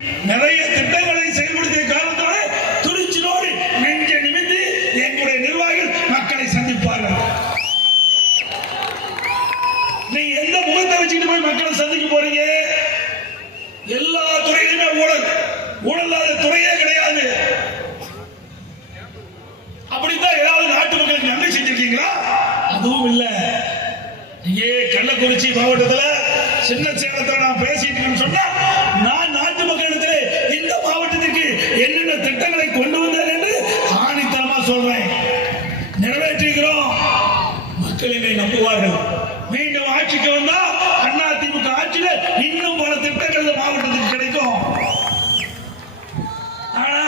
நிறைய திட்டங்களை செயல்படுத்திய காரணத்தால துணிச்சலோடு நெஞ்ச நிமிந்து எங்களுடைய நிர்வாகிகள் மக்களை சந்திப்பார்கள். நீங்க எந்த முகத்தை வச்சுட்டு போய் மக்களை சந்திக்க போறீங்க? எல்லா துறையிலுமே ஊழல், ஊழலாத துறையே கிடையாது. அப்படித்தான் ஏதாவது நாட்டு மக்களுக்கு நன்மை செஞ்சிருக்கீங்களா? அதுவும் இல்ல. இங்கே கள்ளக்குறிச்சி மாவட்டத்துல சின்ன சேலத்துல நான் பேசிட்டு சொன்னா, நான் நாட்டு மக்களிடத்திலே இந்த மாவட்டத்திற்கு என்னென்ன திட்டங்களை கொண்டு வந்தேன் என்று ஆணித்தரமா சொல்றேன். நிறைவேற்றுகிறோம். மக்கள் என்னை நம்புவார்கள். மீண்டும் ஆட்சிக்கு வந்தா அதிமுக ஆட்சியில இன்னும் பல திட்டங்கள் மாவட்டத்துக்கு கிடைக்கும். ஆனா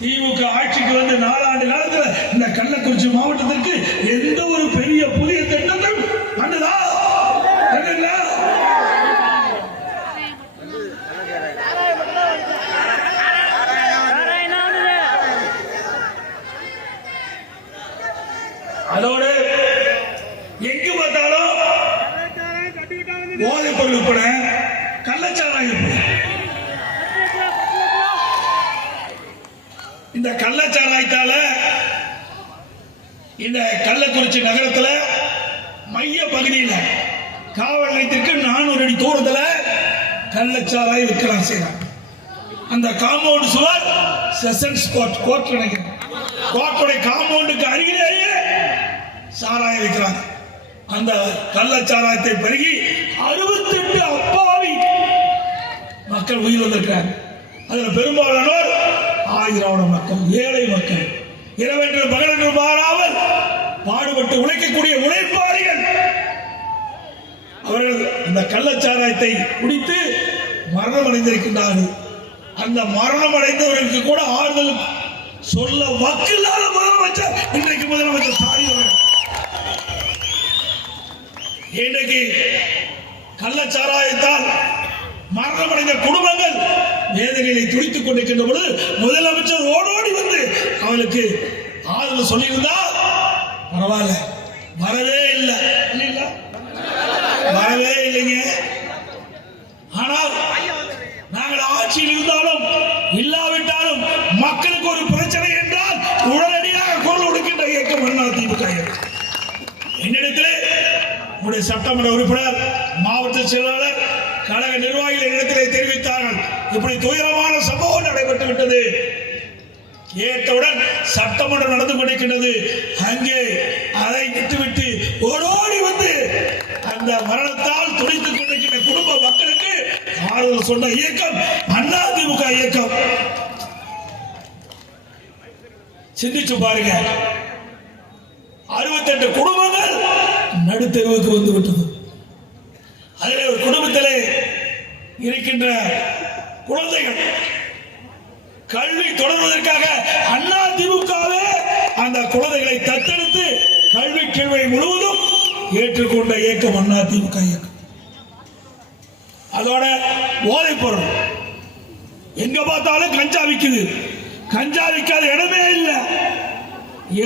திமுக ஆட்சிக்கு வந்து 4 ஆண்டு காலத்துல இந்த கள்ளக்குறிச்சி மாவட்டத்திற்கு எந்த ஒரு பெரிய புதிய திட்டங்கள் வந்ததா? அதோடு எங்கு பார்த்தாலும் போதைப் பொருள் உட்பட கள்ளச்சாராயம். இந்த கள்ளச்சாராயத்தால இந்த கள்ளக்குறிச்சி நகரத்துல மைய பகுதியில் காவல் நிலையத்திற்கு 400 அடி தூரத்துல கள்ளச்சாராயம் விற்கலாம் செய்யறாங்க. அந்த காம்பவுண்ட் சுவர் செஷன்ஸ் கோர்ட் நினைக்கிறேன். கோர்ட்டுடைய காம்பவுண்டுக்கு அருகிலேயே சாராயம் விற்கிறாங்க. அந்த கள்ளச்சாராயத்தை பெருகி 68 அப்பாவி மக்கள் உயிர் வந்திருக்கிறாங்க. அதுல பெரும்பாலானோர் ஆயிரான மக்கள், ஏழை மக்கள், இரவென்று பகலென்று மாறாமல் பாடுபட்டு உழைக்கக்கூடிய உழைப்பாளிகள். அவர்கள் அந்த கள்ளச்சாராயத்தை குடித்து மரணம் அடைந்திருக்கின்றார்கள். அந்த மரணம் அடைந்தவர்களுக்கு கூட ஆறுதல் சொல்ல வக்கில்லாத முதலமைச்சர் இன்றைக்கு முதலமைச்சர் சாதியவர். இன்றைக்கு கள்ளச்சாராயத்தால் மரணமடைந்த குடும்பங்கள் வேதனையை துடித்துக் கொண்டிருக்கின்ற பொழுது முதலமைச்சர் ஓடோடி வந்து அவளுக்கு ஆறுதல் சொல்லியிருந்தா பரவாயில்ல. வரவே இல்லை, வரவே இல்லைங்க. ஆனால் நாங்கள் ஆட்சியில் இருந்தாலும் இல்லாவிட்டாலும் மக்களுக்கு ஒரு பிரச்சனை என்றால் உடனடியாக குரல் கொடுக்கின்ற இயக்கம் அதிமுக. என்னிடத்திலே உடைய சட்டமன்ற உறுப்பினர், மாவட்ட செயலாளர், கழக நிர்வாகிகள் இடத்திலே தெரிவித்தார்கள், இப்படி துயரமான சம்பவம் நடைபெற்று விட்டது. கேட்டவுடன் சட்டமன்றம் நடந்து கொண்டிருக்கின்றது. அங்கே அதை விட்டுவிட்டு ஓடோடி வந்து அந்த மரணத்தால் துடித்துக் கொண்டிருக்கின்ற குடும்ப மக்களுக்கு ஆறுதல் சொன்ன இயக்கம் அதிமுக இயக்கம். சிந்திச்சு பாருங்க. 68 குடும்பங்கள் நடுத்தெருவுக்கு வந்து விட்டது. அதில் ஒரு குடும்பத்திலே இருக்கின்ற குழந்தைகள் கல்வி தொடர்வதற்காக அதிமுகவே அந்த குழந்தைகளை தத்தெடுத்து கல்வி கேள்வி முழுவதும் ஏற்றுக்கொண்ட இயக்கம் அதிமுக இயக்கம். அதோட போதைப் பொருள் எங்க பார்த்தாலும் கஞ்சா விக்குது. கஞ்சா விற்காத இடமே இல்லை.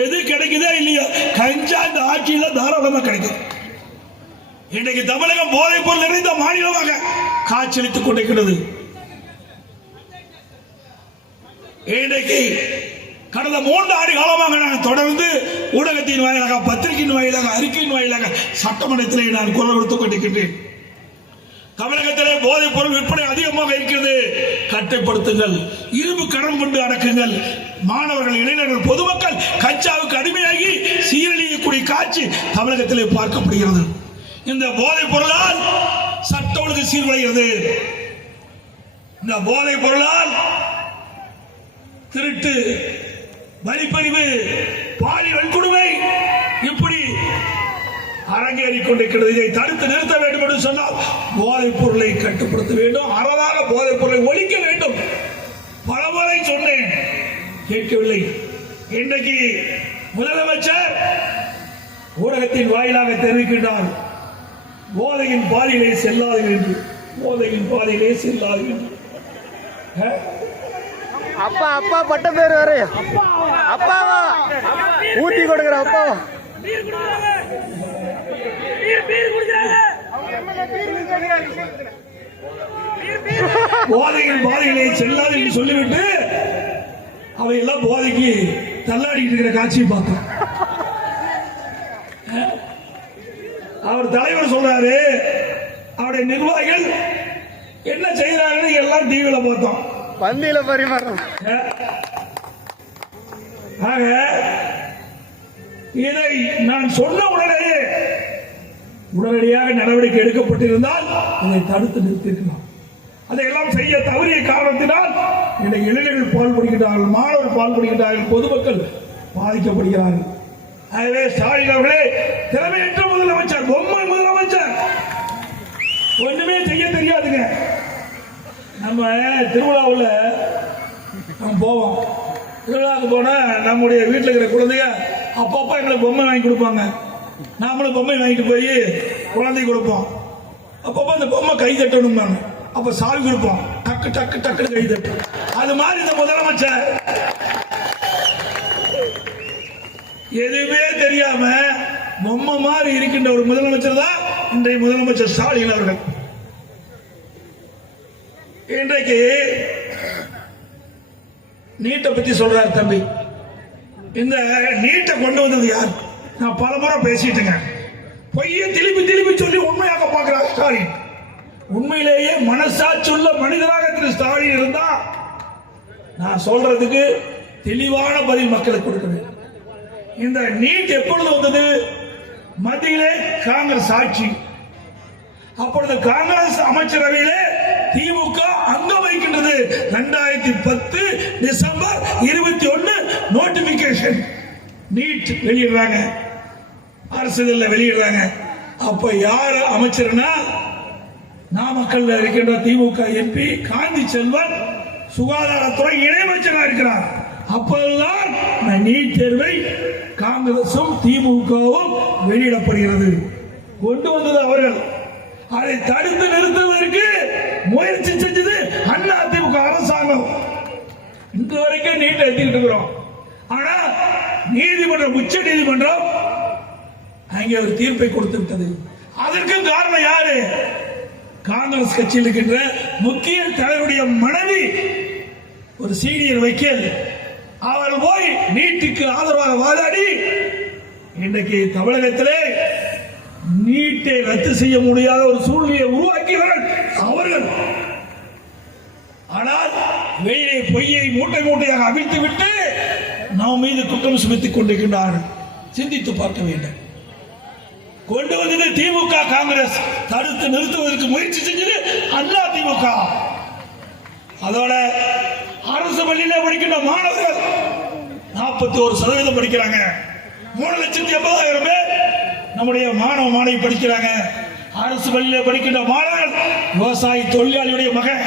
எது கிடைக்குதோ இல்லையோ கஞ்சா இந்த ஆட்சியில தாராளமா கிடைக்கும். இன்றைக்கு தமிழகம் போதைப் பொருள் நிறைந்த மாநிலமாக காட்சியளித்துக் கொண்டிருக்கிறது. இன்றைக்கு கடந்த 3 ஆண்டு காலமாக நான் தொடர்ந்து ஊடகத்தின் வாயிலாக, பத்திரிகையின் வாயிலாக, அறிக்கையின் வாயிலாக சட்டமன்றத்திலே நான் குரல் கொடுத்துக் கொண்டிருக்கின்றேன். தமிழகத்திலே போதைப் பொருள் விற்பனை அதிகமாக இருக்கிறது. கட்டுப்படுத்துங்கள், இரும்பு கரம் கொண்டு அடக்குங்கள். மாணவர்கள், இளைஞர்கள், பொதுமக்கள் கஞ்சாவுக்கு அடிமையாகி சீரழியக்கூடிய காட்சி தமிழகத்திலே பார்க்கப்படுகிறது. இந்த போதைப் பொருளால் சட்ட ஒழுங்கு சீர்குலைகிறது. இந்த போதைப் பொருளால் திருட்டு, வழிப்பறிவு, பாலியல் வன்கொடுமை இப்படி அரங்கேறிக் கொண்டிருக்கிறது. இதை தடுத்து நிறுத்த வேண்டும் என்று சொன்னால் போதைப் பொருளை கட்டுப்படுத்த வேண்டும். அறவாக போதைப் பொருளை ஒழிக்க வேண்டும். பலமுறை சொன்னேன், கேட்கவில்லை. இன்றைக்கு முதலமைச்சர் ஊடகத்தின் வாயிலாக தெரிவிக்கின்றார், போதையின் பாதையிலே செல்லாதீர்கள் என்று. போதையின் பாதையிலே செல்லாதீர்கள். அப்பா அப்பா பட்ட பேர் வேற அப்பாவா ஊட்டி கொடுக்குற அப்பாவா போதைகள் பாதைகளை செல்லாது என்று சொல்லிவிட்டு அவையெல்லாம் போதைக்கு தள்ளாடிட்டு இருக்கிற காட்சியை பார்த்தோம். அவர் தலைவர் சொல்றாரு, அவருடைய நிர்வாகிகள் என்ன செய்யறாங்கன்னு எல்லாம் டிவியில பார்த்தோம். பந்தியில பரிமாறம். ஆக இதை நான் சொன்ன உடனடியாக நடவடிக்கை எடுக்கப்பட்டிருந்தால் இதை தடுத்து நிறுத்திருக்கலாம். அதையெல்லாம் செய்ய தவறிய காரணத்தினால் இன்றைக்கு இளைஞர்கள் பால்படுகிறார்கள், மாணவர்கள் பால்படுகிறார்கள், பொதுமக்கள் பாதிக்கப்படுகிறார்கள். ஆகவே ஸ்டாலின் அவர்களே திறமையற்ற முதலமைச்சர், பொம்மை முதலமைச்சர், ஒண்ணுமே செய்ய தெரியாதுங்க. நம்ம திருவிழாவில் நம்ம போவோம். திருவிழாவுக்கு போனா நம்முடைய வீட்டில் இருக்கிற குழந்தைங்க அப்பப்போ எங்களுக்கு பொம்மை வாங்கி கொடுப்பாங்க. நாமளும் பொம்மை வாங்கிட்டு போய் குழந்தை கொடுப்போம். அப்பப்போ அந்த பொம்மை கை தட்டணும், அப்ப சாவி கொடுப்போம், டக்கு டக்கு டக்குன்னு கை தட்டும். அது மாதிரி இந்த முதலமைச்சர் எதுவுமே தெரியாம பொம்மை மாதிரி இருக்கின்ற ஒரு முதலமைச்சர் தான் இன்றைய முதலமைச்சர் ஸ்டாலின் அவர்கள். இன்றைக்கு நீட்டை பத்தி சொல்றார் தம்பி. இந்த நீட்டை கொண்டு வந்தது யார்? நான் பல முறை பேசிட்டேங்க. பொய்யை திருப்பி திருப்பி சொல்லி உண்மையாக பார்க்கிறார் ஸ்டாலின். உண்மையிலேயே மனசாட்சியுள்ள மனிதராக திரு ஸ்டாலின் இருந்தா நான் சொல்றதுக்கு தெளிவான பதில் மக்களுக்கு கொடுக்க வேண்டும். இந்த நீட் எப்பொழுது வந்தது? மத்தியிலே காங்கிரஸ் ஆட்சி. அப்பொழுது காங்கிரஸ் அமைச்சரவையிலே திமுக அங்கம் வைக்கின்றது. 2010 டிசம்பர் 21 நோட்டிபிகேஷன் நீட் வெளியிடுறாங்க, அரசு வெளியிடுறாங்க. அப்ப யார் அமைச்சர்னா நாமக்கல்ல இருக்கின்ற திமுக எம்பி காந்தி செல்வன் சுகாதாரத்துறை இணையமைச்சராக இருக்கிறார். அப்போதுதான் நீட் தேர்வை காங்கிரசும் திமுகவும் வெளியிடப்படுகிறது. கொண்டு வந்தது அவர்கள். அதை தடுத்து நிறுத்துவதற்கு முயற்சி செஞ்சது அண்ணா திமுக அரசாங்கம். இன்று வரைக்கும் நீட்டை எடுத்துக்கிட்டு இருக்கிறோம். ஆனா நீதிமன்றம், உச்ச நீதிமன்றம் அங்கே ஒரு தீர்ப்பை கொடுத்து விட்டது. அதற்கு காரணம் யாரு? காங்கிரஸ் கட்சியில் இருக்கின்ற முக்கிய தலைவருடைய மனைவி, ஒரு சீனியர் வக்கீல். அவர் போய் நீட்டுக்கு ஆதரவாக வாதாடி இன்றைக்கு தமிழகத்திலே நீட்டை ரத்து செய்ய முடியாத ஒரு சூழ்நிலையை உருவாக்கியவர்கள் அவர்கள். ஆனால் வெளியே பொய்யை மூட்டை மூட்டையாக அவிழ்த்து விட்டு நாம் மீது குற்றம் சுமத்திக் கொண்டிருக்கின்றார்கள். சிந்தித்து பார்க்க வேண்டும். கொண்டு வந்தது திமுக, காங்கிரஸ். தடுத்து நிறுத்துவதற்கு முயற்சி செஞ்சது அண்ணா திமுக. அதோட அரசு பள்ளியில படிக்கின்ற மாணவர்கள் 41% படிக்கிறாங்க. 3,80,000 பேர் நம்முடைய மாணவ மாணவி படிக்கிறாங்க. அரசு பள்ளியில படிக்கின்ற மாணவர்கள் விவசாயி தொழிலாளியுடைய மகன்,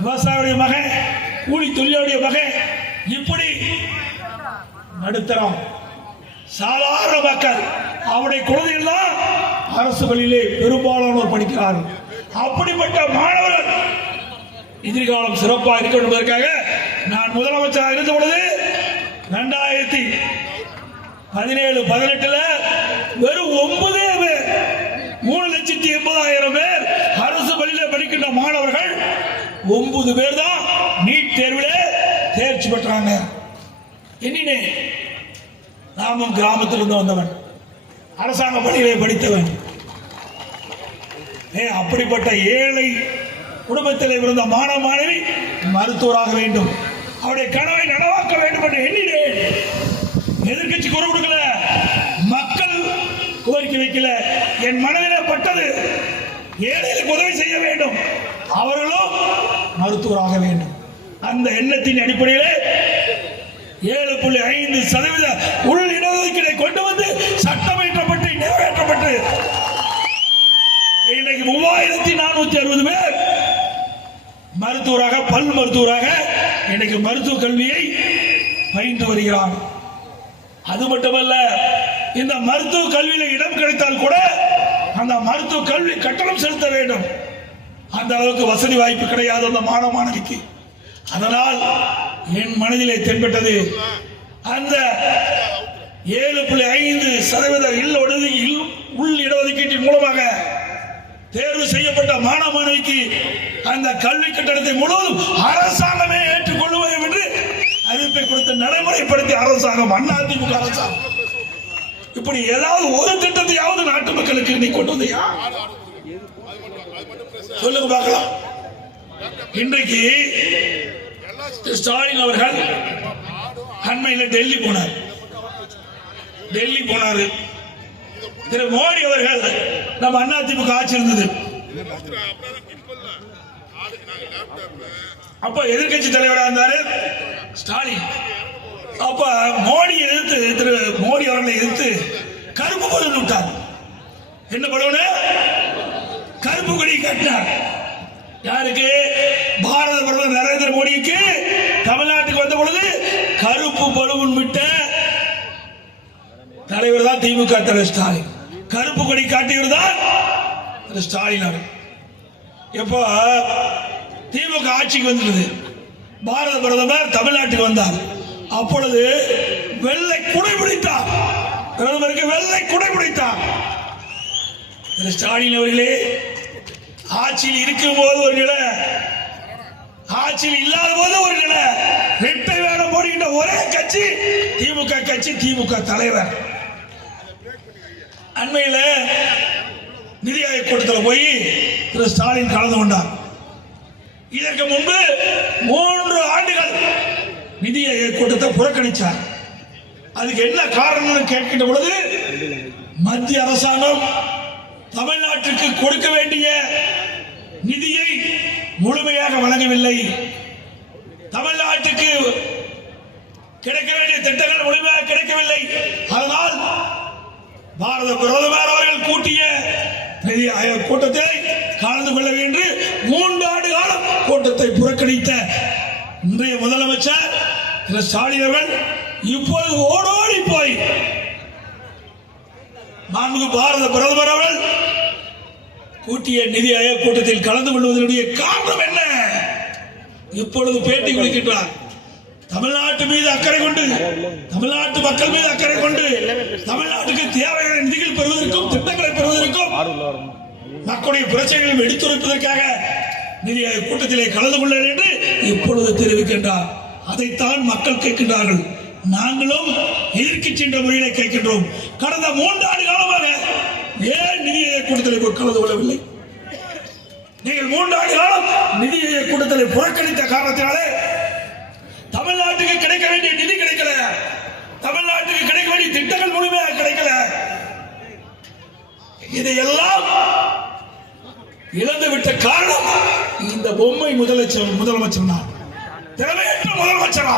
விவசாயியுடைய மகன், கூலி தொழிலாளியுடைய மகன், இப்படி நடுத்தரம் சாதாரண மக்கள் அவருடைய குழந்தைகள் தான் அரசு பள்ளியிலே பெரும்பாலானோர் படிக்கிறார்கள். அப்படிப்பட்ட மாணவர்கள் எதிர்காலம் சிறப்பாக இருக்க என்பதற்காக நான் முதலமைச்சராக இருந்த பொழுது 2017-18 வெறும் 9 பேர், 3,80,000 பேர் அரசு பள்ளியில் படிக்கின்ற மாணவர்கள் 9 பேர் தான் நீட் தேர்வில் தேர்ச்சி பெற்றாங்க. என்னே நாமும் கிராமத்திலிருந்து வந்தவன், அரசாங்க பள்ளியிலே படித்தவன். அப்படிப்பட்ட ஏழை குடும்பத்தில் இருந்த மாணவ மாணவி மருத்துவராக வேண்டும், அவருடைய கனவை நனவாக்க வேண்டும் என்று எண்ணினேன். எதிர்கட்சி குரல் கொடுக்கல, மக்கள் கோரிக்கை வைக்கல. என் மனதிலே பட்டது, ஏழைகளுக்கு உதவி செய்ய வேண்டும், அவர்களும் மருத்துவராக வேண்டும். அந்த எண்ணத்தின் அடிப்படையிலே 7.5% உள் இடஒதுக்கீடை கொண்டு வந்து சட்டமேற்றப்பட்டு நிறைவேற்றப்பட்டு இன்றைக்கு 3,460 பேர் மருத்துவராக, பல் மருத்துவராக இன்றைக்கு மருத்துவ கல்வியை பயின்று வருகிறார். அது மட்டுமல்ல, இந்த மருத்துவ கல்வியில் இடம் கிடைத்தால் கூட அந்த மருத்துவ கல்வி கட்டணம் செலுத்த வேண்டும். அந்த அளவுக்கு வசதி வாய்ப்பு கிடையாது அந்த மாணவ மாணவிக்கு. அதனால் என் மனதிலே தென்பட்டது, அந்த 7.5% உள் இடஒதுக்கீட்டின் மூலமாக தேர்வு செய்யப்பட்ட மாணவ மாணவிக்கு அந்த கல்வி கட்டணத்தை முழுவதும் அரசாங்கமே ஏற்றுக்கொள்ளுவது என்று அறிவிப்பை கொடுத்து நடைமுறைப்படுத்திய அரசாங்கம் அதிமுக அரசாங்கம். இப்படி ஏதாவது ஒரு திட்டத்தையாவது நாட்டு மக்களுக்கு நீ கொண்டு வந்தியா? சொல்லுங்க பார்க்கலாம். இன்றைக்கு ஸ்டாலின் அவர்கள் அண்மையில் டெல்லி போனார். திரு மோடி அவர்கள் நம்ம அதிமுக ஆட்சி இருந்தது. அப்ப எதிர்கட்சி தலைவராக இருந்தாரு ஸ்டாலின். அப்ப மோடி எதிர்த்து திரு மோடி அவர்களை எதிர்த்து கருப்பு பலூன் விட்டார். என்ன பலூனு? கருப்பு கொடி கட்டினார். யாருக்கு? பாரத பிரதமர் நரேந்திர மோடிக்கு தமிழ்நாட்டுக்கு வந்த பொழுது கருப்பு பலூன் விட்ட தலைவர் தான் திமுக தலைவர் ஸ்டாலின். கருப்பு கொடி காட்டியவர் தான் ஸ்டாலின் அவர். எப்போ திமுக ஆட்சிக்கு வந்துள்ளது, பாரத பிரதமர் தமிழ்நாட்டுக்கு வந்தார். அப்பொழுது வெள்ளை குடை பிடித்தார். பிரதமருக்கு வெள்ளை குடை பிடித்தார். ஸ்டாலின் அவர்களே, ஆட்சியில் இருக்கும் போது ஒரு நிலை, ஆட்சியில் இல்லாத போது ஒரு நிலை. ரெட்டை வேடம் போடுகின்ற ஒரே கட்சி திமுக கட்சி, திமுக தலைவர். அண்மையில் நிதி ஆயோக் கூட்டத்தில் போய் திரு ஸ்டாலின் கலந்து கொண்டார். இதற்கு முன்பு 3 ஆண்டுகள் நிதி ஆயோக் கூட்டத்தை புறக்கணித்தார். அதுக்கு என்ன காரணம் கேட்கின்ற பொழுது, மத்திய அரசாங்கம் தமிழ்நாட்டிற்கு கொடுக்க வேண்டிய நிதியை முழுமையாக வழங்கவில்லை, தமிழ்நாட்டுக்கு கிடைக்க வேண்டிய திட்டங்கள் முழுமையாக கிடைக்கவில்லை. அதனால் பாரத பிரதமர் அவர்கள் கூட்டிய நிதி ஆயோக் கூட்டத்தை கலந்து கொள்ள வேண்டும் 3 ஆண்டு காலம் கூட்டத்தை புறக்கணித்த இன்றைய முதலமைச்சர் திரு ஸ்டாலின் அவர்கள் இப்பொழுது ஓடோடி போய் மாண்புமிகு பாரத பிரதமர் அவர்கள் கூட்டிய நிதி ஆயோக் கூட்டத்தில் கலந்து கொள்வதனுடைய காரணம் என்ன? இப்பொழுது பேட்டி கொடுக்கின்றார். தமிழ்நாட்டு மீது அக்கறை கொண்டு, தமிழ்நாட்டு மக்கள் மீது அக்கறை கொண்டு, தமிழ்நாட்டுக்கு தேவையான நிதிகள் பெறுவதற்கும் திட்டங்களை பெறுவதற்கும் மக்களுடைய பிரச்சனைகளை எடுத்துரைப்பதற்காக நிதி ஆயோக் கூட்டத்திலே கலந்து கொள்ள என்று இப்பொழுது தெரிவிக்கின்றார். அதைத்தான் மக்கள் கேட்கின்றார்கள். நாங்களும் எதிர்க்கட்சி என்ற முறையிலே கேட்கின்றோம். கடந்த 3 ஆண்டு காலமாக ஏன் நிதி ஆயோக் கூட்டத்தில் கலந்து கொள்ளவில்லை? நீங்கள் 3 ஆண்டு காலம் நிதி ஆயோக் கூட்டத்தில் புறக்கணித்த காரணத்தினாலே தமிழ்நாட்டுக்கு கிடைக்க வேண்டிய நிதி கிடைக்கல, தமிழ்நாட்டுக்கு கிடைக்க வேண்டிய திட்டங்கள் முழுமையாக கிடைக்கல. இதையெல்லாம் இழந்துவிட்ட காரணம் இந்த பொம்மை முதலமைச்சர் தான், திறமையற்ற முதலமைச்சரா.